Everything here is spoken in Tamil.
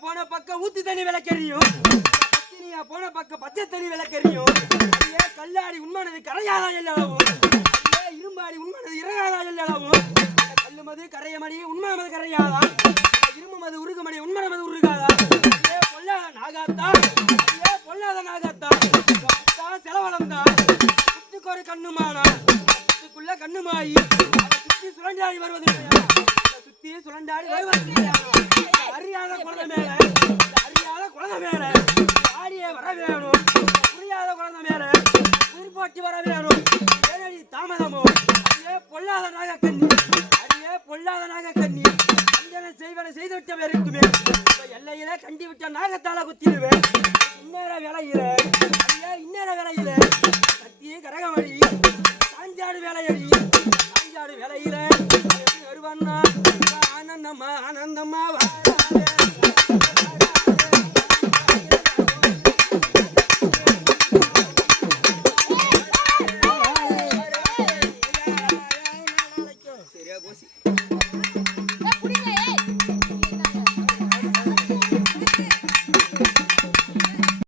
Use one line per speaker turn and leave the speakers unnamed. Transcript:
போன பக்கம் ஊத்து தண்ணி விளக்கெறியும். பத்தினியா போன பக்கம் பச்சை தண்ணி விளக்கெறியும். ஏ கல்லாடி உண்மானது கரையாதா எல்லாவும் ஏ இரும்பாடி உண்மானது இறகாதா எல்லாவும் கல்லு மது கரையமணி உண்மானது கரையாதா. இரும்பு மது உருகுமணி உண்மனமது உருகாதா. ஏ பொல்லாத நாகாத்தா. ஏ பொல்லாத நாகாத்தா. தான் சுத்துக்கு ஒரு கண்ணுமானா. சுத்துக்குள்ள கண்ணுமாயி. சுத்தி சுரண்டாடி வருவது சுத்தி சுரண்டாடி வருவது வேணும். புரியாத குழந்தை மேல குறிப்பாட்டி வர வேணும். ஏனடி தாமதமோ? அடியே பொல்லாத நாகக்கண்ணி. அடியே பொல்லாத நாகக்கண்ணி. அஞ்சனை செய்வதை செய்து விட்ட பேருக்குமே எல்லையில கண்டி விட்ட நாகத்தால குத்திடுவேன். இன்னேர விலையில. அடியே இன்னேர விலையில. கத்தியே கரகமழி சாஞ்சாடு வேலையடி. சாஞ்சாடு வேலையில. எப்படி வருவான்னா ஆனந்தம்மா ஆனந்தம்மா வாராதே É por aí.